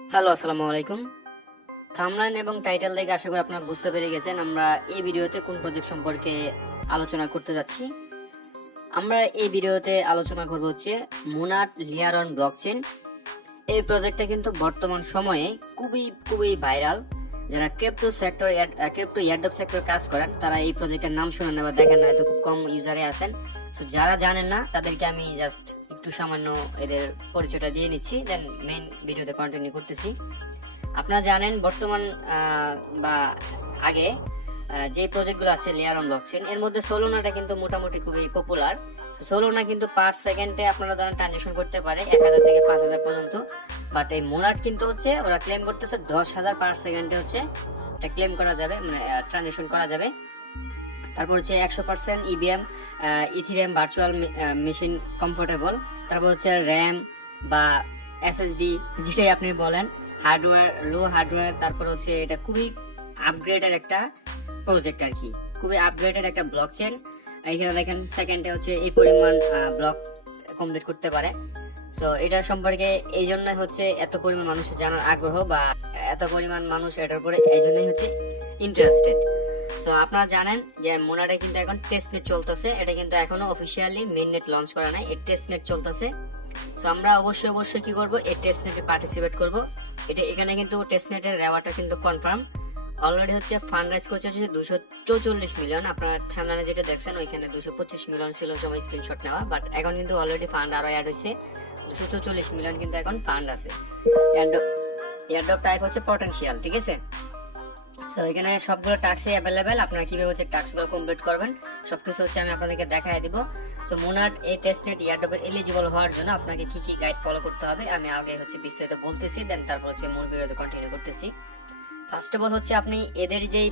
Hello, আসসালামু আলাইকুম। Thumbnail এবং টাইটেল দেখে আশা করি আপনারা বুঝতে পেরে গেছেন আমরা এই ভিডিওতে কোন প্রজেক্ট সম্পর্কে আলোচনা করতে যাচ্ছি। আমরা এই ভিডিওতে আলোচনা করব হচ্ছে মুনাট লেয়ার অন ব্লকচেন। এই প্রজেক্টটা কিন্তু বর্তমান সময়ে খুবই ভাইরাল। যারা crypto sector crypto airdrop sector কাজ করেন তারা এই প্রজেক্টের নাম শুনেন বা দেখেন না, হয়তো খুব কম ইউজারে আছেন। সো যারা জানেন না তাদেরকে আমি জাস্ট একটু সামান্য এদের পরিচয়টা দিয়ে নিচ্ছি, দেন মেইন ভিডিওতে কন্টিনিউ করতেছি। আপনারা জানেন বর্তমান বা আগে যে প্রজেক্টগুলো আছে লেয়ার অন ব্লকচেন, এর মধ্যে সোলোনাটা কিন্তু মোটামুটি খুবই পপুলার। সোলোনা কিন্তু পার সেকেন্ডে আপনারা ধরেন ট্রানজেকশন করতে পারে 1000 থেকে 5000 পর্যন্ত। বাট এই মুনাট কিন্তু হচ্ছে ওরা ক্লেম করতেছে 10,000 পার সেকেন্ডে হচ্ছে এটা ক্লেম করা যাবে, মানে ট্রানজেকশন করা যাবে। তারপর হচ্ছে 100% EVM ethereum virtual machine comfortable. তারপর হচ্ছে র্যাম বা এসএসডি যেটাই আপনি বলেন, হার্ডওয়্যার লো হার্ডওয়্যার। তারপর হচ্ছে এটা খুবই আপগ্রেডের একটা প্রজেক্ট আর কি, খুবই আপগ্রেডের একটা ব্লকচেন। এখানে দেখেন সেকেন্ডে হচ্ছে এই পরিমাণ ব্লক কমপ্লিট করতে পারে। সো এটার সম্পর্কে এই জন্যই হচ্ছে এত পরিমাণ মানুষের জানার আগ্রহ বা এত পরিমাণ মানুষ এটার উপরে এই জন্যই হচ্ছে ইন্টারেস্টেড। সো আপনারা জানেন যে মোনাটা কিন্তু এখন টেস্ট নেট চলতেছে, এটা কিন্তু এখনো অফিসিয়ালি মেইন নেট লঞ্চ করা নাই, এই টেস্ট নেট চলতেছে। সো আমরা অবশ্যই কি করব, এই টেস্ট নেটে পার্টিসিপেট করব। এটা এখানে কিন্তু টেস্ট নেটের রেওয়ার্ডটা কিন্তু কনফার্ম অলরেডি হচ্ছে। ফান্ড রাইজ করছে 244 মিলিয়ন। আপনার থাম্বনেলে যেটা দেখছেন ওইখানে 225 মিলিয়ন ছিল সময় স্ক্রিনশট নেওয়া, বাট এখন কিন্তু অলরেডি ফান্ড আরো অ্যাড হয়েছে, 244 মিলিয়ন কিন্তু এখন ফান্ড আছে। এয়ারড্রপ টাইপ হচ্ছে পটেনশিয়াল, ঠিক আছে। সো এখানে সবগুলো টাস্কই অ্যাভেলেবেল, আপনারা কিভাবে হচ্ছে টাস্কগুলো কমপ্লিট করবেন সবকিছু হচ্ছে আমি আপনাদেরকে দেখাই দিব। সো মুনাট এই টেস্টেড এয়ারড্রপে এলিজিবল হওয়ার জন্য আপনাকে কি গাইড ফলো করতে হবে আমি আগে হচ্ছে বিস্তারিত বলতেছি, দেন তারপর হচ্ছে মূল ভিডিওতে কন্টিনিউ করতেছি। ফার্স্ট অফ অল হচ্ছে আপনি এদের যে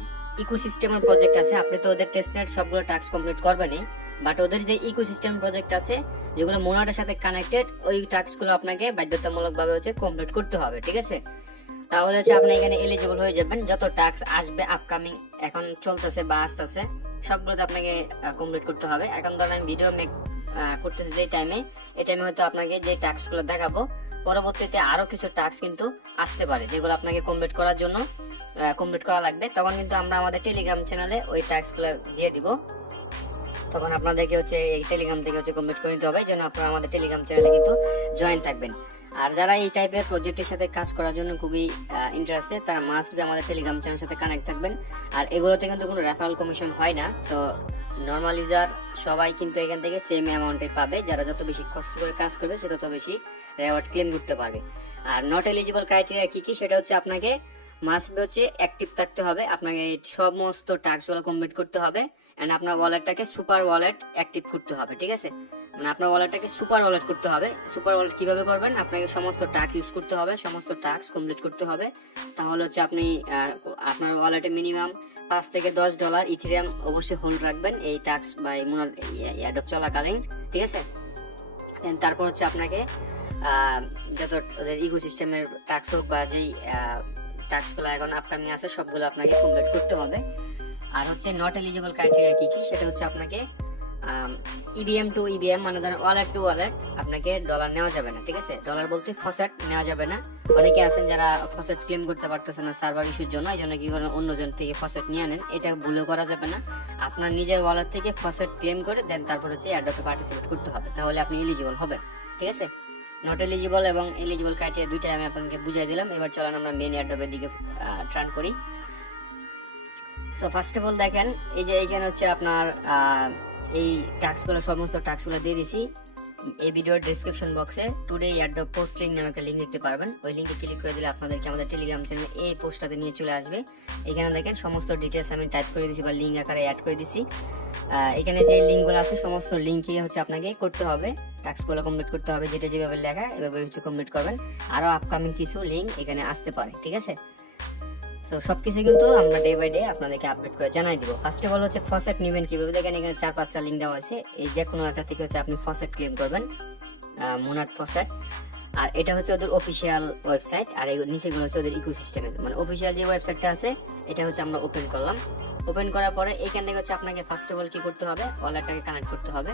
ইকোসিস্টেমের প্রজেক্ট আছে, আপনি তো ওদের টেস্টনেট সবগুলো টাস্ক কমপ্লিট করবেনই, বাট ওদের যে ইকোসিস্টেম প্রজেক্ট আছে যেগুলো মোনাটের সাথে কানেক্টেড, ওই টাস্কগুলো আপনাকে বাধ্যতামূলকভাবে হচ্ছে কমপ্লিট করতে হবে, ঠিক আছে। তাহলে হচ্ছে আপনি এখানে এলিজিবল হয়ে যাবেন। যত টাস্ক আসবে আপকামিং এখন চলতেছে বা আসতেছে সবগুলোতে আপনাকে কমপ্লিট করতে হবে। এখন ধরেন আমি ভিডিও মেক করতেছি যে টাইমে, এই টাইমে হয়তো আপনাকে যে টাস্কগুলো দেখাবো পরবর্তীতে আরো কিছু টাস্ক কিন্তু আসতে পারে যেগুলো আপনাকে কমপ্লিট করার জন্য কমপ্লিট করা লাগবে। তখন কিন্তু আমরা আমাদের টেলিগ্রাম চ্যানেলে ওই টাস্কগুলো দিয়ে দিব, তখন আপনাদেরকে হচ্ছে এই টেলিগ্রাম থেকে হচ্ছে কমপ্লিট করে নিতে হবে। এই জন্য আপনারা আমাদের টেলিগ্রাম চ্যানেলে কিন্তু জয়েন থাকবেন। আর যারা এই টাইপের প্রজেক্টের সাথে কাজ করার জন্য খুবই ইন্টারেস্টেড তারা মাস্ট বি আমাদের টেলিগ্রাম চ্যানেলের সাথে কানেক্ট থাকবেন। আর এগুলোতে কিন্তু কোনো রেফারেল কমিশন হয় না। সো নর্মাল ইউজার সবাই কিন্তু এখান থেকে সেম অ্যামাউন্টে পাবে, যারা যত বেশি কষ্ট করে কাজ করবে সে তত বেশি রেওয়ার্ড ক্লেম করতে পারবে। আর নট এলিজিবল ক্রাইটেরিয়া কি সেটা হচ্ছে আপনাকে মাস্ট বি হচ্ছে অ্যাক্টিভ থাকতে হবে, আপনাকে সমস্ত টাস্কগুলো কমপ্লিট করতে হবে এন্ড আপনার ওয়ালেটটাকে সুপার ওয়ালেট অ্যাক্টিভ করতে হবে, ঠিক আছে। মানে আপনার ওয়ালেটটাকে সুপার ওয়ালেট করতে হবে। সুপার ওয়ালেট কিভাবে করবেন, আপনাকে সমস্ত টাস্ক ইউজ করতে হবে, সমস্ত টাস্ক কমপ্লিট করতে হবে। তাহলে হচ্ছে আপনি আপনার ওয়ালেটে মিনিমাম $5 থেকে $10 ইথিরিয়াম অবশ্যই হোল্ড রাখবেন এই টাস্ক বা এই মুনার এয়ারড্রপ চলাকালীন, ঠিক আছে। তারপর হচ্ছে আপনাকে যত ইকোসিস্টেমের টাস্ক হোক বা যেই টাস্কগুলো এখন আপকামিং আছে সবগুলো আপনাকে কমপ্লিট করতে হবে। আর হচ্ছে নট এলিজিবল ক্রাইটেরিয়া কি সেটা হচ্ছে আপনাকে ইভিএম টু ইভিএম মানে ধরেন ওয়ালেট টু ওয়ালেট আপনাকে ডলার নেওয়া যাবে না, ঠিক আছে। ডলার বলতে ফসেট নেওয়া যাবে না। অনেকে আছেন যারা ফসেট ক্লেম করতে পারতেছে না সার্ভার ইস্যুর জন্য, এই জন্য কি করেন অন্যজন থেকে ফসেট নিয়ে আনেন, এটা ভুলও করা যাবে না। আপনার নিজের ওয়ালেট থেকে ফসেট ক্লেম করে দেন তারপর হচ্ছে এয়ারড্রপে পার্টিসিপেট করতে হবে, তাহলে আপনি এলিজিবল হবেন, ঠিক আছে। নট এলিজিবল এবং এলিজিবল ক্রাইটেরিয়া দুইটাই আমি আপনাকে বুঝিয়ে দিলাম। এবার চলেন আমরা মেইন এয়ারড্রপের দিকে টার্ন করি। সো ফার্স্ট অফ অল দেখেন এই যে এইখানে হচ্ছে আপনার এই টাস্কগুলো সমস্ত টাস্কগুলো দিয়ে দিছি। এই ভিডিওর ডেসক্রিপশন বক্সে টুডে এয়ারড্রপ পোস্ট লিঙ্ক নামে একটা লিঙ্ক দেখতে পারবেন, ওই লিঙ্কে ক্লিক করে দিলে আপনাদেরকে আমাদের টেলিগ্রাম চ্যানেলে এই পোস্টটাতে নিয়ে চলে আসবে। এখানে দেখেন সমস্ত ডিটেলস আমি টাইপ করে দিছি বা লিঙ্ক আকারে অ্যাড করে দিছি। এখানে যে লিঙ্কগুলো আছে সমস্ত লিঙ্কই হচ্ছে আপনাকে করতে হবে, টাস্কগুলো কমপ্লিট করতে হবে, যেটা যেভাবে লেখা এভাবে হচ্ছে কমপ্লিট করবেন। আরো আপকামিং কিছু লিঙ্ক এখানে আসতে পারে, ঠিক আছে। সো সবকিছু কিন্তু আমরা ডে বাই ডে আপনাদেরকে আপডেট করে জানাই দিব। ফার্স্ট অফ অল হচ্ছে ফসেট নেবেন কিভাবে, দেখেন এখানে 4-5টা লিঙ্ক দেওয়া আছে, এই যে কোনো একটা থেকে হচ্ছে আপনি ফসেট ক্লেম করবেন, মুনাট ফসেট। আর এটা হচ্ছে ওদের অফিসিয়াল ওয়েবসাইট, আর এই নিচেগুলো হচ্ছে ওদের ইকোসিস্টেমের মানে অফিসিয়াল যে ওয়েবসাইটটা আছে এটা হচ্ছে আমরা ওপেন করলাম। ওপেন করার পরে এইখান থেকে হচ্ছে আপনাকে ফার্স্ট অফ অল কি করতে হবে, ওয়ালেটটাকে কানেক্ট করতে হবে।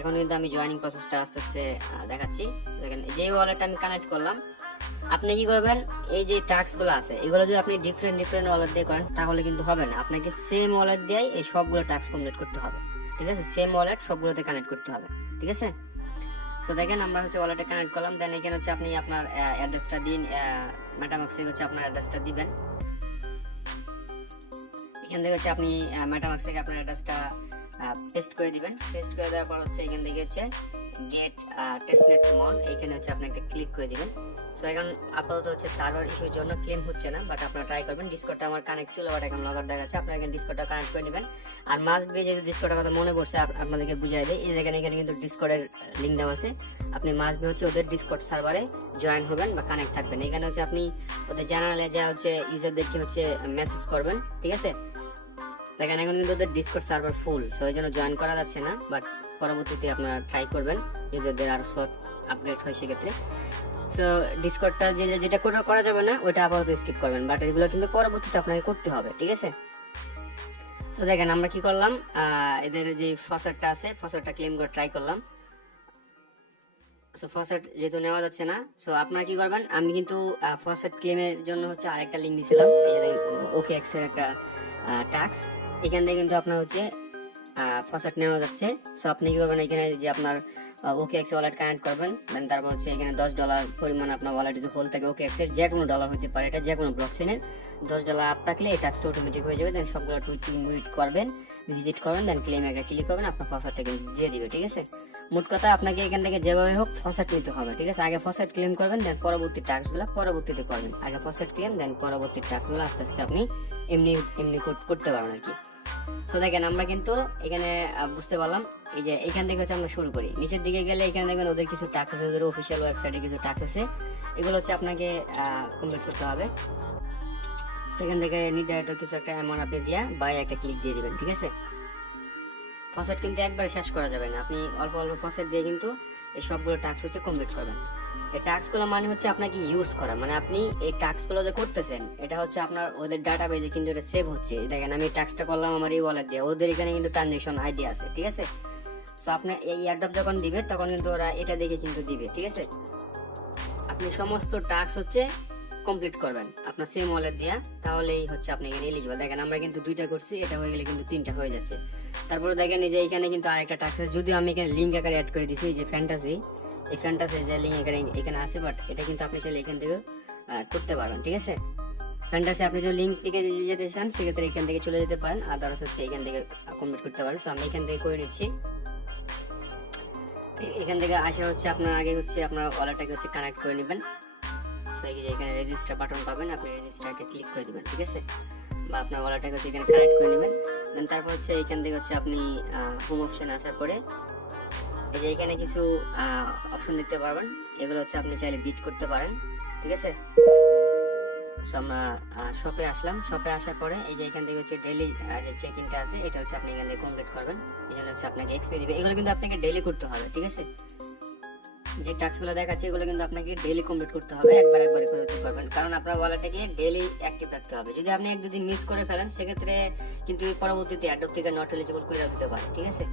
এখন কিন্তু আমি জয়েনিং প্রসেসটা আস্তে আস্তে দেখাচ্ছি। দেখেন যে ওয়ালেটটা আমি কানেক্ট করলাম আপনি কি করবেন, এই যে টাস্ক গুলো আছে এগুলো যদি আপনি ডিফারেন্ট ওয়ালেট দিয়ে করেন তাহলে কিন্তু হবে না। আপনাকে সেম ওয়ালেট দিয়েই এই সবগুলো টাস্ক কমপ্লিট করতে হবে, ঠিক আছে? সেম ওয়ালেট সবগুলোতে কানেক্ট করতে হবে, ঠিক আছে? সো দেখেন আমরা হচ্ছে ওয়ালেটে কানেক্ট করলাম, দেন এখানে হচ্ছে আপনি আপনার অ্যাড্রেসটা দিন, মেটামাক্স থেকে হচ্ছে আপনার অ্যাড্রেসটা দিবেন। এখান থেকে হচ্ছে আপনি মেটামাক্স থেকে আপনার অ্যাড্রেসটা পেস্ট করে দিবেন। পেস্ট করে দেওয়ার পর হচ্ছে এখান থেকে হচ্ছে গেট টেস্টনেট মন, এখানে হচ্ছে আপনি একটা ক্লিক করে দিবেন। সো এখন আপাতত হচ্ছে সার্ভার ইস্যুর জন্য ক্লেম হচ্ছে না, বাট আপনারা ট্রাই করবেন। ডিসকর্ডটা আমার কানেক্ট ছিল, বাট এখন লগআউট দেখাচ্ছে। আপনারা এখানে ডিসকর্ডটা কানেক্ট করে নেবেন। আর মাস্ট বি, যেহেতু ডিসকর্ডের কথা মনে পড়ছে আপনাদেরকে বুঝাই দেয়, এই দেখেন এখানে কিন্তু ডিসকর্ডের লিঙ্ক দেওয়া আছে। আপনি মাস্ট বি হচ্ছে ওদের ডিসকর্ড সার্ভারে জয়েন হবেন বা কানেক্ট থাকবেন। এখানে হচ্ছে আপনি ওদের জানালে যা হচ্ছে ইউজারদেরকে হচ্ছে মেসেজ করবেন, ঠিক আছে? দেখেন এখন কিন্তু ওদের ডিসকর্ড সার্ভার ফুল, সো এই জন্য জয়েন করা যাচ্ছে না, বাট পরবর্তীতে আপনারা ট্রাই করবেন যদি ওদের আরো স্লট আপগ্রেড হয় সেক্ষেত্রে। সো ডিসকর্ডটা যেটা করা যাবে না ওইটা আপাতত স্কিপ করবেন, বাট এগুলো কিন্তু পরবর্তীতে আপনাকে করতে হবে, ঠিক আছে? তো দেখেন আমরা কি করলাম, এদের যে ফসেটটা আছে ফসেটটা ক্লেম করে ট্রাই করলাম। সো ফসেট যেহেতু নেওয়া যাচ্ছে না, সো আপনারা কি করবেন, আমি কিন্তু ফসেট ক্লেমের জন্য হচ্ছে আরেকটা লিঙ্ক দিয়েছিলাম, এই যে OKX এর একটা টাস্ক, এখান থেকে কিন্তু আপনার হচ্ছে ফসেট নেওয়া যাচ্ছে। সো আপনি কি করবেন, এখানে যে আপনার OKX ওয়ালেট কানেক্ট করবেন, দেন তারপর হচ্ছে এখানে $10 পরিমাণ আপনার ওয়ালেটে যে হোল্ড থাকে OKX এর, যে কোনো ডলার হতে পারে, এটা যে কোনো ব্লকচেনের $10 আপ থাকলে এই টাস্কটা অটোমেটিক হয়ে যাবে। দেন সবগুলো টুইট করবেন, ভিজিট করবেন, দেন ক্লেম একটা ক্লিক করবেন, আপনার ফসেটটা কিন্তু দিয়ে দিবে, ঠিক আছে? মোট কথা আপনাকে এখান থেকে যেভাবে হোক ফসেট নিতে হবে, ঠিক আছে? আগে ফসেট ক্লেম করবেন, দেন পরবর্তী টাস্কগুলো পরবর্তীতে করবেন। আগে ফসেট ক্লেম, দেন পরবর্তী টাস্কগুলো আস্তে আস্তে আপনি এমনি করতে পারবেন আর কি। তো দেখেন আমরা কিন্তু এখানে বুঝতে পারলাম, এই যে এখান থেকে হচ্ছে আমরা শুরু করি। নিচের দিকে গেলে এখানে দেখবেন ওদের কিছু টাস্ক আছে, ওদের অফিসিয়াল ওয়েবসাইটে কিছু টাস্ক আছে, এগুলো হচ্ছে আপনাকে কমপ্লিট করতে হবে। সেখান থেকে নির্ধারিত কিছু একটা অ্যামাউন্ট আপনি দিয়া বাই একটা ক্লিক দিয়ে দিবেন, ঠিক আছে? ফসেট কিন্তু একবারে শেষ করা যাবে না, আপনি অল্প অল্প ফসেট দিয়ে কিন্তু এই সবগুলো টাস্ক হচ্ছে কমপ্লিট করবেন। এই টাস্কগুলো মানে হচ্ছে আপনাকে ইউজ করা, মানে আপনি এই টাস্কগুলো যে করতেছেন এটা হচ্ছে আপনার ওদের ডাটাবেজে কিন্তু এটা সেভ হচ্ছে। দেখেন আমি টাস্কটা করলাম আমার এই ওয়ালেট দিয়ে, ওদের এখানে কিন্তু ট্রানজাকশন আইডি আছে, ঠিক আছে? সো আপনি এই এয়ারড্রপ যখন দিবে তখন কিন্তু ওরা এটা দেখে কিন্তু দিবে, ঠিক আছে? আপনি সমস্ত টাস্ক হচ্ছে কমপ্লিট করবেন আপনার সেম ওয়ালেট দিয়া, তাহলেই হচ্ছে আপনি এখানে এলিজিবল। দেখেন আমরা কিন্তু 2টা করছি, এটা হয়ে গেলে কিন্তু 3টা হয়ে যাচ্ছে। তারপরে দেখেন এই যে এখানে কিন্তু আরেকটা টাস্ক আছে, যদিও আমি এখানে লিঙ্ক আকারে অ্যাড করে দিয়েছি, যে ফ্যান্টাসি, এই ফ্যান্টাসি যে লিঙ্ক এখানে আছে, বাট এটা কিন্তু আপনি চাইলে এখান থেকে করতে পারবেন, ঠিক আছে? ফ্যান্টাসি আপনি যদি লিঙ্ক থেকে যেতে চান সেক্ষেত্রে এখান থেকে চলে যেতে পারেন, আদারস হচ্ছে এখান থেকে কমপ্লিট করতে পারেন। সো আমি এখান থেকে করে নিচ্ছি। এখান থেকে আসা হচ্ছে আপনার আগে হচ্ছে আপনার ওয়ালেটটাকে হচ্ছে কানেক্ট করে নেবেন। সো এই যে এখানে রেজিস্টার বাটন পাবেন, আপনি রেজিস্টারকে ক্লিক করে দিবেন, ঠিক আছে? বা আপনার ওয়ালেটটাকে হচ্ছে এখানে কানেক্ট করে নেবেন। দেন তারপর হচ্ছে এখান থেকে হচ্ছে আপনি হোম অপশনে আসার পরে এই যে এখানে কিছু অপশন দেখতে পারবেন, এগুলো হচ্ছে আপনি চাইলে বিট করতে পারেন, ঠিক আছে? সো আমরা শপে আসলাম, শপে আসার পরে এই যে এখান থেকে হচ্ছে ডেইলি যে চেক ইনটা আছে এটা হচ্ছে আপনি এখান থেকে কমপ্লিট করবেন। এই জন্য হচ্ছে আপনাকে এক্সপি দিবে, এগুলো কিন্তু আপনাকে ডেইলি করতে হবে, ঠিক আছে? যে টাস্কগুলো দেখাচ্ছে এগুলো কিন্তু আপনাকে ডেইলি কমপ্লিট করতে হবে, একবার করে হচ্ছে করবেন, কারণ আপনার ওয়ালেটটাকে ডেইলি অ্যাক্টিভ রাখতে হবে। যদি আপনি 1-2 দিন মিস করে ফেলেন সেক্ষেত্রে কিন্তু পরবর্তীতে অ্যাডপ থেকে নট এলিজিবল করে দিতে পারে, ঠিক আছে?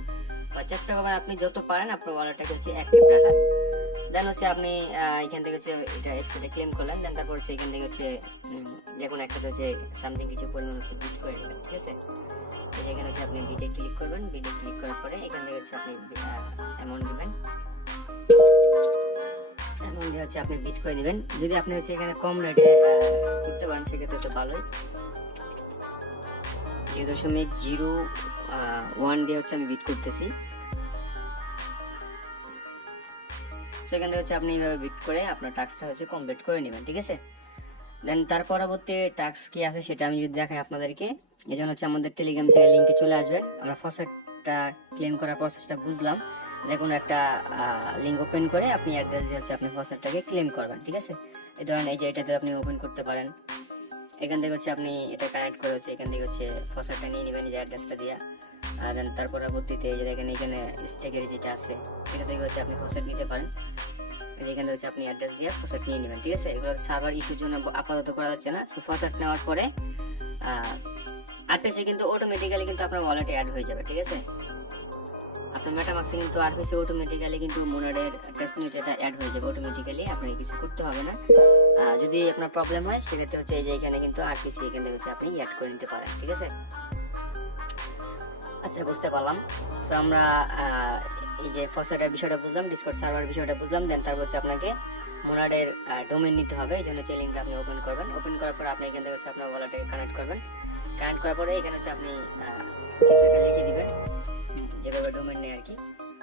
চেষ্টা করবেন আপনি যত পারেন আপনার ওয়ালেটটাকে হচ্ছে অ্যাক্টিভ রাখার। দেন হচ্ছে আপনি এখান থেকে হচ্ছে এটা এক্সপেক্টে ক্লেম করলেন, দেন তারপর হচ্ছে এখান থেকে হচ্ছে যে কোনো একটা হচ্ছে সামথিং কিছু পরিমাণ হচ্ছে বিট করে নেবেন, ঠিক আছে? এখানে হচ্ছে আপনি বিটে ক্লিক করবেন, বিটে ক্লিক করার পরে এখান থেকে হচ্ছে আপনি অ্যামাউন্ট দিবেন, অ্যামাউন্ট দিয়ে হচ্ছে আপনি বিট করে দিবেন। যদি আপনি হচ্ছে এখানে কম রেটে করতে পারেন সেক্ষেত্রে তো ভালোই। 0.01 দিয়ে হচ্ছে আমি বিট করতেছি। সেখান থেকে হচ্ছে আপনি এইভাবে বিট করে আপনার টাস্কটা হচ্ছে কমপ্লিট করে নেবেন, ঠিক আছে? দেন তার পরবর্তী টাস্ক কি আছে সেটা আমি যদি দেখাই আপনাদেরকে, এই জন্য হচ্ছে আমাদের টেলিগ্রাম থেকে লিঙ্কে চলে আসবেন। আমরা ফসেটটা ক্লেম করার প্রসেসটা বুঝলাম, দেখুন একটা লিঙ্ক ওপেন করে আপনি অ্যাড্রেস দিয়ে হচ্ছে আপনি ফসেটটাকে ক্লেম করবেন, ঠিক আছে? এই ধরুন এই যে এটাতে আপনি ওপেন করতে পারেন, এখান থেকে হচ্ছে আপনি এটা কানেক্ট করে হচ্ছে এখান থেকে হচ্ছে ফসেটটা নিয়ে নেবেন, যে অ্যাড্রেসটা দিয়া। দেন তার পরবর্তীতে এই যে দেখেন এখানে স্টেকের যেটা আছে এটা থেকে হচ্ছে আপনি ফসেট নিতে পারেন, এখানে হচ্ছে আপনি অ্যাড্রেস দিয়ে ফসেট নিয়ে নেবেন, ঠিক আছে? এগুলো সার্ভার ইস্যুর জন্য আপাতত করা যাচ্ছে না। সো ফসেট নেওয়ার পরে আরপিসি কিন্তু অটোমেটিক্যালি কিন্তু আপনার ওয়ালেটে অ্যাড হয়ে যাবে, ঠিক আছে? তো মেটামাস্কে কিন্তু আরপিসি অটোমেটিক্যালি কিন্তু মোনাডের টেস্টনেট এটা অ্যাড হয়ে যাবে অটোমেটিক্যালি, আপনাকে কিছু করতে হবে না। যদি আপনার প্রবলেম হয় সেক্ষেত্রে হচ্ছে এই যে এখানে কিন্তু আরপিসি এখান থেকে হচ্ছে আপনি অ্যাড করে নিতে পারেন, ঠিক আছে। আচ্ছা, বুঝতে পারলাম। সো আমরা এই যে ফসেটের বিষয়টা বুঝলাম, ডিসকর্ড সার্ভার বিষয়টা বুঝলাম। দেন তারপর হচ্ছে আপনাকে মোনাডের ডোমেইন নিতে হবে। এই জন্য এই লিঙ্কটা আপনি ওপেন করবেন। ওপেন করার পর আপনি এখান থেকে হচ্ছে আপনার ওয়ালেটে কানেক্ট করবেন। কানেক্ট করার পরে এখানে হচ্ছে আপনি কিছু একটা লিখে দিবেন, যেভাবে ডোমেইন নেই আর কি।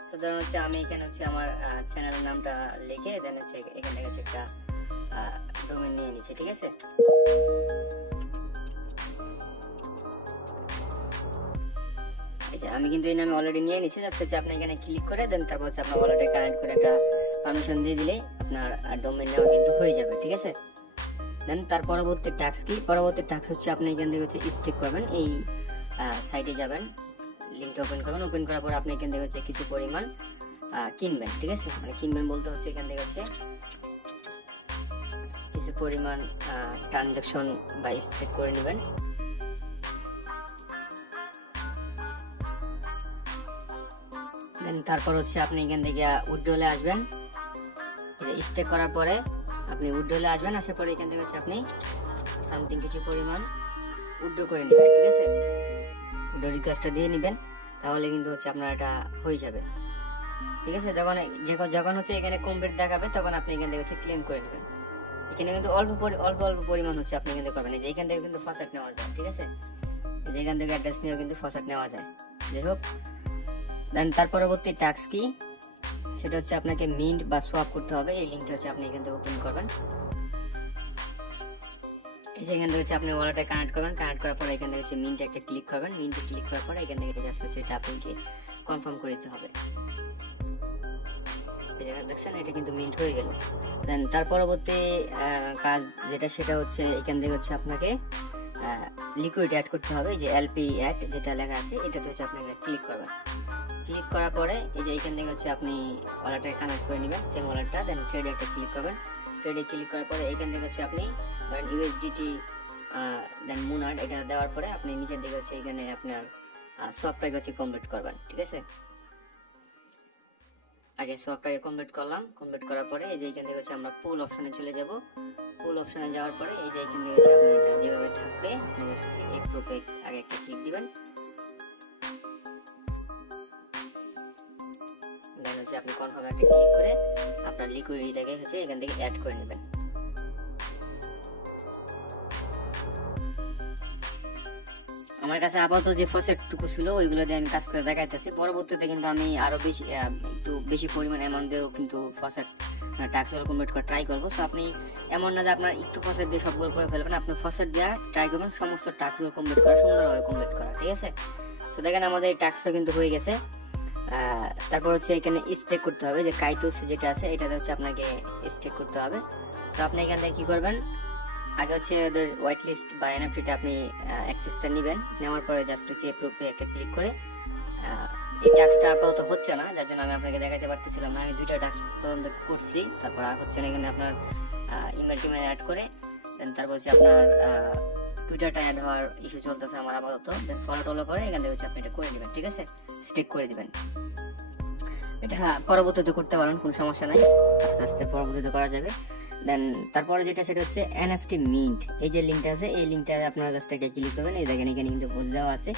তো ধরুন হচ্ছে আমি এখানে হচ্ছে আমার চ্যানেলের নামটা লিখে দেন হচ্ছে এখান থেকে হচ্ছে একটা ডোমেইন নিয়ে নিচ্ছি, ঠিক আছে। আমি কিন্তু এই নামে অলরেডি নিয়ে নিচ্ছি। জাস্ট হচ্ছে আপনি এখানে ক্লিক করে দেন তারপর হচ্ছে আপনার ওয়ালেটে কানেক্ট করে একটা পারমিশন দিয়ে দিলে আপনার ডোমেইন নেওয়া কিন্তু হয়ে যাবে, ঠিক আছে। দেন তার পরবর্তী টাস্ক কি? পরবর্তী টাস্ক হচ্ছে আপনি এখান থেকে হচ্ছে স্টিক করবেন, এই সাইটে যাবেন, লিঙ্কটা ওপেন করবেন। ওপেন করার পর আপনি এখান থেকে হচ্ছে কিছু পরিমাণ কিনবেন, ঠিক আছে। মানে কিনবেন বলতে হচ্ছে এখান থেকে হচ্ছে কিছু পরিমাণ ট্রানজাকশন বা স্টিক করে নেবেন। দেন তারপর হচ্ছে আপনি এখান থেকে উইথড্রলে আসবেন। স্টেক করার পরে আপনি উইথড্রলে আসবেন, আসার পরে এখান থেকে হচ্ছে আপনি সামথিং কিছু পরিমাণ উইথড্র করে নেবেন, ঠিক আছে। উইথড্র রিকোয়েস্টটা দিয়ে নেবেন, তাহলে কিন্তু হচ্ছে আপনার এটা হয়ে যাবে, ঠিক আছে। যখন হচ্ছে এখানে কমপ্লিট দেখাবে তখন আপনি এখান থেকে হচ্ছে ক্লেম করে নেবেন। এখানে কিন্তু অল্প পরিমাণ হচ্ছে আপনি এখান থেকে করবেন। যে এখান থেকে কিন্তু ফসেট নেওয়া যায়, ঠিক আছে। যেখান থেকে অ্যাড্রেস নিয়েও কিন্তু ফসেট নেওয়া যায়। যাই হোক, দেন তার পরবর্তী টাস্ক কি? সেটা হচ্ছে আপনাকে মিন্ট বা সোয়াপ করতে হবে। এই লিঙ্কটা হচ্ছে আপনি এখান থেকে ওপেন করবেন। এই যে এখান থেকে হচ্ছে আপনি ওয়ালেটে কানেক্ট করবেন। কানেক্ট করার পরে এখান থেকে হচ্ছে মিন্টে একটা ক্লিক করবেন। মিন্টে ক্লিক করার পরে এখান থেকে জাস্ট হচ্ছে এটা আপনাকে কনফার্ম করে দিতে হবে। এই জায়গা দেখছেন, এটা কিন্তু মিন্ট হয়ে গেল। দেন তার পরবর্তী কাজ যেটা, সেটা হচ্ছে এখান থেকে হচ্ছে আপনাকে লিকুইড অ্যাড করতে হবে। এই যে এলপি অ্যাড যেটা লেখা আছে, এটাতে হচ্ছে আপনি ক্লিক করবেন। ক্লিক করার পরে এই যে এখান থেকে হচ্ছে আপনি ওয়ালেটে কানেক্ট করে নেবেন, সেম ওয়ালেটটা। দেন ট্রেডে একটা ক্লিক করবেন। ট্রেডে ক্লিক করার পরে এখান থেকে হচ্ছে আপনি ধরেন ইউএসডিটি দেন মোনাড এটা দেওয়ার পরে আপনি নিচের দিকে হচ্ছে এখানে আপনার সফটওয়্যার হচ্ছে কমপ্লিট করবেন, ঠিক আছে। আগে সফটওয়্যার কমপ্লিট করলাম। কমপ্লিট করার পরে এই যে এখান থেকে হচ্ছে আমরা পুল অপশনে চলে যাব। পুল অপশনে যাওয়ার পরে এই যে এখান থেকে হচ্ছে আপনি এটা যেভাবে থাকবে আপনি জাস্ট হচ্ছে এই প্রুফে আগে একটা ক্লিক দিবেন। দেন হচ্ছে আপনি কনফার্ম একটা ক্লিক করে আপনার লিকুইড এই জায়গায় হচ্ছে এখান থেকে অ্যাড করে নেবেন। আমার কাছে আপাতত যে ফসেটটুকু ছিল ওইগুলো দিয়ে আমি কাজ করে দেখাইতেছি। পরবর্তীতে কিন্তু আমি আরো বেশি একটু বেশি পরিমাণ অ্যামাউন্ট দিয়েও কিন্তু ফসেট টাস্কগুলো কমপ্লিট করে ট্রাই করবো। সো আপনি এমন না যে আপনার একটু ফসেট দিয়ে সবগুলো করে ফেলবেন, আপনি ফসেট দিয়ে ট্রাই করবেন সমস্ত টাস্কগুলো কমপ্লিট করা, সুন্দরভাবে কমপ্লিট করা, ঠিক আছে। তো দেখেন আমাদের এই টাস্কটা কিন্তু হয়ে গেছে। তারপর হচ্ছে এখানে স্টেক করতে হবে, যে কাইটোস যেটা আছে এটাতে হচ্ছে আপনাকে স্টেক করতে হবে। তো আপনি এখান থেকে কি করবেন, আগে হচ্ছে ওদের হোয়াইট লিস্ট বা এনএফটিটা আপনি অ্যাক্সেসটা নেবেন। নেওয়ার পরে জাস্ট হচ্ছে প্রুফে একটা ক্লিক করে এই টাস্কটা আপাতত হচ্ছে না, যার জন্য আমি আপনাকে দেখাতে পারতেছিলাম না। আমি 2টা টাস্ক পর্যন্ত করছি, তারপর আর হচ্ছে না। এখানে আপনার ইমেল টিমেল অ্যাড করে দেন তারপর হচ্ছে আপনার টুইটারটা অ্যাড হওয়ার ইস্যু চলতেছে আমার আপাতত। দেন ফলো টলো করে এখান থেকে হচ্ছে আপনি এটা করে নেবেন, ঠিক আছে। স্টেক করে দিবেন। এটা পরবর্তীতে করতে পারেন, কোনো সমস্যা নাই, আস্তে আস্তে পরবর্তীতে করা যাবে। দেন তারপরে যেটা সেটা হচ্ছে এনএফটি মিন্ট। এই যে লিঙ্কটা আছে এই লিঙ্কটা আপনারা জাস্ট একটা ক্লিক করবেন। এই দেখেন এখানে কিন্তু বলে দেওয়া আছে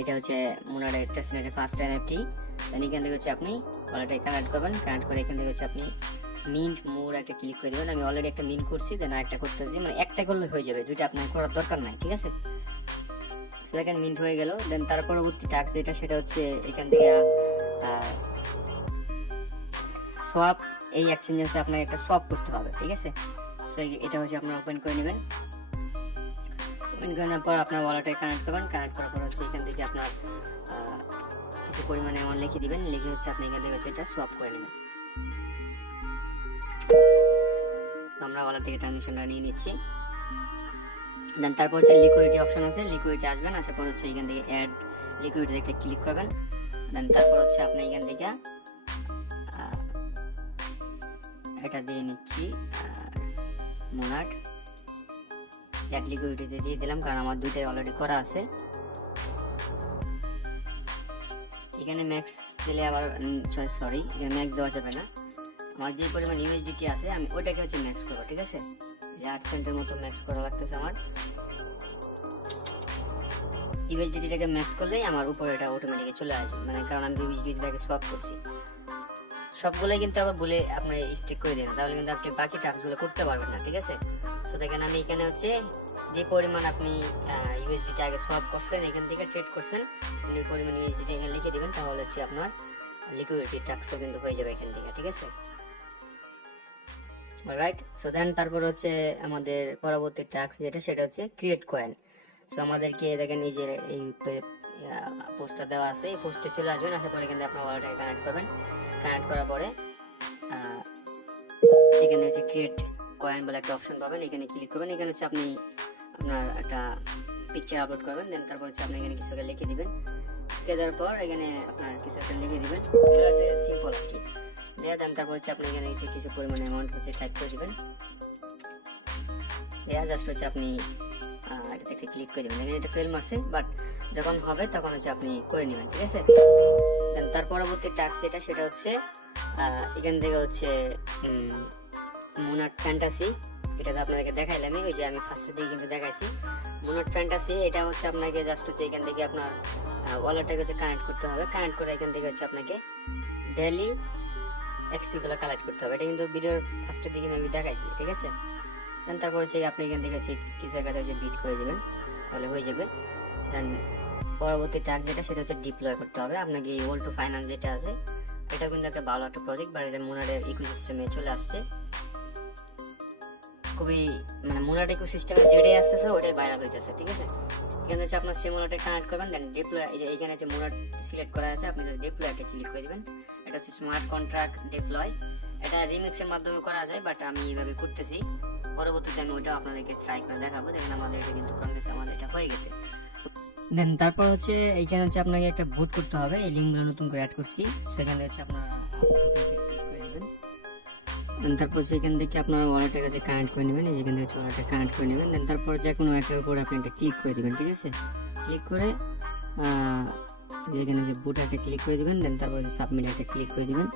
এটা হচ্ছে মোনাডের টেস্টনেটের ফার্স্ট এনএফটি। দেন এখান থেকে হচ্ছে আপনি ওয়ালেটে কানেক্ট করবেন। কানেক্ট করে এখান থেকে হচ্ছে আপনি মিন্ট মোর একটা ক্লিক করে দেবেন। আমি অলরেডি একটা মিন্ট করছি, দেন আরেকটা করতেছি, মানে একটা করলে হয়ে যাবে, 2টা আপনার করার দরকার নাই, ঠিক আছে। সেকেন্ড মিন্ট হয়ে গেল। দেন তার পরবর্তী টাস্ক যেটা সেটা হচ্ছে এখান থেকে সোয়াপ, এই এক্সচেঞ্জে হচ্ছে আপনাকে একটা সোয়াপ করতে হবে, ঠিক আছে। সো এটা হচ্ছে আপনারা ওপেন করে নেবেন। ওপেন করে নেওয়ার পর আপনার ওয়ালেটে কানেক্ট করবেন। কানেক্ট করার পর হচ্ছে এখান থেকে আপনার কিছু পরিমাণে অ্যামাউন্ট লিখে দিবেন। লিখে হচ্ছে আপনি এখান থেকে হচ্ছে এটা সোয়াপ করে নেবেন। আমরা ওয়ালেট থেকে ট্রানজাকশনটা নিয়ে নিচ্ছি। দেন তারপর হচ্ছে লিকুইডিটি অপশন আছে, লিকুইডিটি আসবেন। আসার পর হচ্ছে এখান থেকে অ্যাড লিকুইডিটি একটা ক্লিক করবেন। দেন তারপর হচ্ছে আপনি এখান থেকে এটা দিয়ে নিচ্ছি মোনাড অ্যাড লিকুইডিটি দিয়ে দিলাম, কারণ আমার 2টাই অলরেডি করা আছে। এখানে ম্যাক্স দিলে আবার সরি ম্যাক্স দেওয়া যাবে না। আমার যে পরিমাণ ইউএসডিটি আছে আমি ওইটাকে হচ্ছে ম্যাক্স করবো, ঠিক আছে? যে 8 সেন্টের মতো ম্যাক্স করা লাগতেছে আমার। ইউএসডিটিটাকে ম্যাক্স করলেই আমার উপরে এটা অটোমেটিক চলে আসবে, মানে কারণ আমি ইউএসডিটিটাকে সোয়াপ করছি। সবগুলোই কিন্তু আবার বলে আপনি স্টিক করে দেন, তাহলে কিন্তু আপনি বাকি টাস্কগুলো করতে পারবেন না, ঠিক আছে? তো দেখেন আমি এখানে হচ্ছে যে পরিমাণ আপনি ইউএসডিটি আগে সোয়াপ করছেন, এখান থেকে ট্রেড করছেন, আপনি পরিমাণ ইউএসডিটি এখানে লিখে দিবেন, তাহলে হচ্ছে আপনার লিকুইডিটি টাস্কটা কিন্তু হয়ে যাবে এখান থেকে, ঠিক আছে? রাইট। সো দেন তারপর হচ্ছে আমাদের পরবর্তী টাস্ক যেটা, সেটা হচ্ছে ক্রিয়েট কয়েন। সো আমাদেরকে দেখেন এই যে এই পোস্টটা দেওয়া আছে, এই পোস্টে চলে আসবেন, আসার পরে কিন্তু আপনার ওয়ালেটটাকে কানেক্ট করবেন। কানেক্ট করার পরে এখানে হচ্ছে ক্রিয়েট কয়েন বলে একটা অপশন পাবেন, এখানে ক্লিক করবেন। এখানে হচ্ছে আপনি আপনার একটা পিকচার আপলোড করবেন, দেন তারপর হচ্ছে আপনি এখানে কিছু একটা লিখে দিবেন। লিখে দেওয়ার পর এখানে আপনার কিছু একটা লিখে দিবেন, এটা হচ্ছে সিম্পল আর কি। দেন তারপর হচ্ছে আপনি এখানে কিছু পরিমাণ অ্যামাউন্ট হচ্ছে টাইপ করে দিবেন। জাস্ট হচ্ছে আপনি এটাতে একটা ক্লিক করে দিবেন। এখানে এটা ফেল মারছে, বাট যখন হবে তখন হচ্ছে আপনি করে নেবেন, ঠিক আছে? দেন তার পরবর্তী টাস্ক যেটা, সেটা হচ্ছে এখান থেকে হচ্ছে মুনাট ফ্যান্টাসি। এটা তো আপনাদেরকে দেখাইলাম, ওই যে আমি ফার্স্টের দিকে কিন্তু দেখাইছি মুনাট ফ্যান্টাসি। এটা হচ্ছে আপনাকে জাস্ট হচ্ছে এখান থেকে আপনার ওয়ালেটটাকে হচ্ছে কানেক্ট করতে হবে। কানেক্ট করে এখান থেকে হচ্ছে আপনাকে ডেইলি এক্সপি গুলো কালেক্ট করতে হবে। এটা কিন্তু ভিডিওর ফার্স্টের দিকে আমি দেখাইছি, ঠিক আছে? দেন তারপর হচ্ছে আপনি এখান থেকে হচ্ছে কিছু একটা হচ্ছে বিট করে দিবেন, তাহলে হয়ে যাবে। দেন পরবর্তী টাস্ক যেটা, সেটা হচ্ছে ডিপ্লয় করতে হবে। আপনাকে এই ওয়াল টু ফাইন্যান্স যেটা আছে, এটা কিন্তু একটা ভালো একটা প্রজেক্ট, বাট এটা মুনারের ইকোসিস্টেমে চলে আসছে। খুবই মানে মুনার ইকোসিস্টেমে যেটাই আসতেছে ওটাই ভাইরাল হইতেছে, ঠিক আছে? এখানে হচ্ছে আপনার সিমুলেটর কানেক্ট করবেন, দেন ডিপ্লয়, এই যে এখানে হচ্ছে মুনার সিলেক্ট করা আছে, আপনি জাস্ট ডিপ্লয়টা ক্লিক করে দিবেন। এটা হচ্ছে স্মার্ট কন্ট্রাক্ট ডিপ্লয়। এটা রিমিক্সের মাধ্যমে করা যায়, বাট আমি এইভাবে করতেছি। পরবর্তীতে আমি ওইটা আপনাদেরকে ট্রাই করে দেখাবো। দেখেন আমাদের এটা কিন্তু প্রসেস আমাদের এটা হয়ে গেছে। দেন তারপর হচ্ছে এইখানে হচ্ছে আপনাকে একটা ভোট করতে হবে। এই লিঙ্কগুলো নতুন করে অ্যাড করছি, সেখানে হচ্ছে আপনারা ক্লিক করে দিবেন। দেন তারপর এখান থেকে আপনার ওয়ালেটের কাছে কানেক্ট করে নেবেন, এই যেখান থেকে ওয়ালেটটা কানেক্ট করে নেবেন। দেন তারপর যে কোনো একটার উপর আপনি একটা ক্লিক করে দিবেন, ঠিক আছে? ক্লিক করে যেখানে যে বুট একটা ক্লিক করে দিবেন, দেন তারপর সাবমিট একটা ক্লিক করে দিবেন।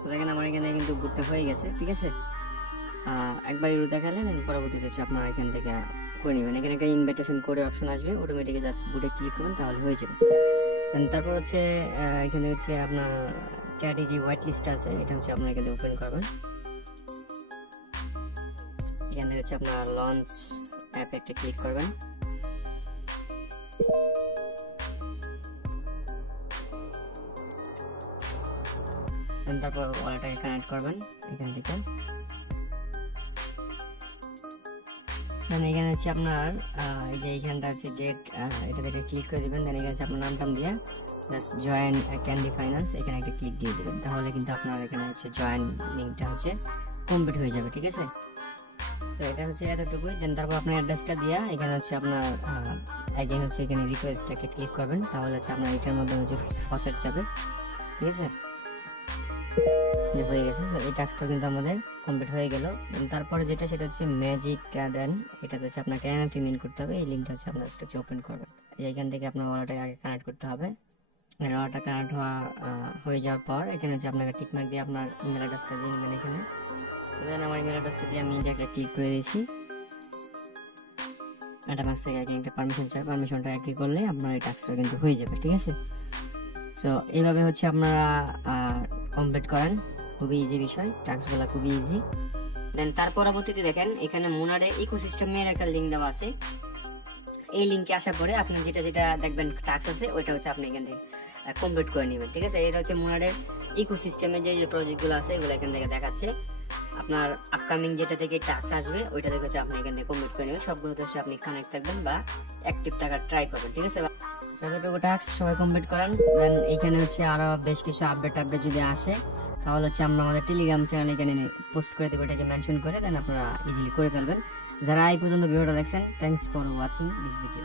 তো দেখেন আমার এখানে কিন্তু বুটটা হয়ে গেছে, ঠিক আছে? একবার ইউরো দেখালে দেন পরবর্তীতে হচ্ছে আপনারা এখান থেকে করে নেবেন। এখানে একটা ইনভাইটেশন কোড অপশন আসবে, অটোমেটিক জাস্ট বুটে ক্লিক করবেন, তাহলে হয়ে যাবে। দেন তারপর হচ্ছে এখানে হচ্ছে আপনার ক্যাটি যে হোয়াইট লিস্ট আছে, এটা হচ্ছে আপনার এখানে ওপেন করবেন। এখান থেকে হচ্ছে আপনার লঞ্চ অ্যাপ একটা ক্লিক করবেন। দেন তারপর ওয়ালেটটাকে কানেক্ট করবেন এখান থেকে। এখানে হচ্ছে আপনার এই যে এইখানটা হচ্ছে ডেট, এটা থেকে ক্লিক করে দিবেন। দেন এখানে হচ্ছে আপনার নামটাম দিয়ে জাস্ট জয়েন ক্যান্ডি ফাইন্যান্স, এখানে একটা ক্লিক দিয়ে দিবেন, তাহলে কিন্তু আপনার এখানে হচ্ছে জয়েন লিঙ্কটা হচ্ছে কমপ্লিট হয়ে যাবে, ঠিক আছে? তো এটা হচ্ছে এতটুকুই। দেন তারপর আপনার অ্যাড্রেসটা দিয়া এখানে হচ্ছে আপনার অ্যাগেন হচ্ছে এখানে রিকোয়েস্টটাকে ক্লিক করবেন, তাহলে হচ্ছে আপনার এটার মধ্যে হচ্ছে ফসেট যাবে, ঠিক আছে? যে হয়ে গেছে। এই টাস্কটা কিন্তু আমাদের কমপ্লিট হয়ে গেল। তারপরে যেটা, সেটা হচ্ছে ম্যাজিক গার্ডেন। এটা হচ্ছে আপনাকে এনএফটি মিন করতে হবে। এই লিঙ্কটা হচ্ছে আপনার হচ্ছে ওপেন করবেন। এইখান থেকে আপনার ওয়ালেটটাকে আগে কানেক্ট করতে হবে। ওয়ালেটটা কানেক্ট হয়ে যাওয়ার পর এখানে হচ্ছে আপনাকে টিকমার্ক দিয়ে আপনার ইমেল অ্যাড্রেসটা দিয়ে নেবেন এখানে। দেন আমার ইমেল অ্যাড্রেসটা দিয়ে আমি ইন্ডিয়াকে ক্লিক করে দিয়েছি। এটা মাস থেকে আগে একটা পারমিশন চাই, পারমিশনটা এগ্রি করলে আপনার এই টাস্কটা কিন্তু হয়ে যাবে, ঠিক আছে? তো এইভাবে হচ্ছে আপনারা কমপ্লিট করেন, খুবই ইজি বিষয়, টাস্কগুলো খুবই ইজি। দেন তার পরবর্তীতে দেখেন এখানে মুনারে ইকোসিস্টেমের একটা লিঙ্ক দেওয়া আছে। এই লিঙ্কে আসার পরে আপনি যেটা যেটা দেখবেন টাস্ক আছে, ওইটা হচ্ছে আপনি এখান থেকে কমপ্লিট করে নেবেন, ঠিক আছে? এটা হচ্ছে মুনারের ইকোসিস্টেমে যে যে প্রজেক্টগুলো আছে, এগুলো এখান থেকে দেখাচ্ছে। আপনার আপকামিং যেটা থেকে টাস্ক আসবে, ওইটা থেকে হচ্ছে আপনি এখান থেকে কমপ্লিট করে নেবেন। সবগুলোতে হচ্ছে আপনি কানেক্ট থাকবেন বা অ্যাক্টিভ থাকার ট্রাই করবেন, ঠিক আছে? যতটুকু টাস্ক সবাই কমপ্লিট করেন। দেন এইখানে হচ্ছে আরো বেশ কিছু আপডেট যদি আসে, তাহলে হচ্ছে আমরা আমাদের টেলিগ্রাম চ্যানেল এখানে পোস্ট করে দেবো, এটাকে মেনশন করে দেন আপনারা ইজিলি করে ফেলবেন। যারা এই পর্যন্ত ভিডিওটা দেখছেন, thanks for watching this video.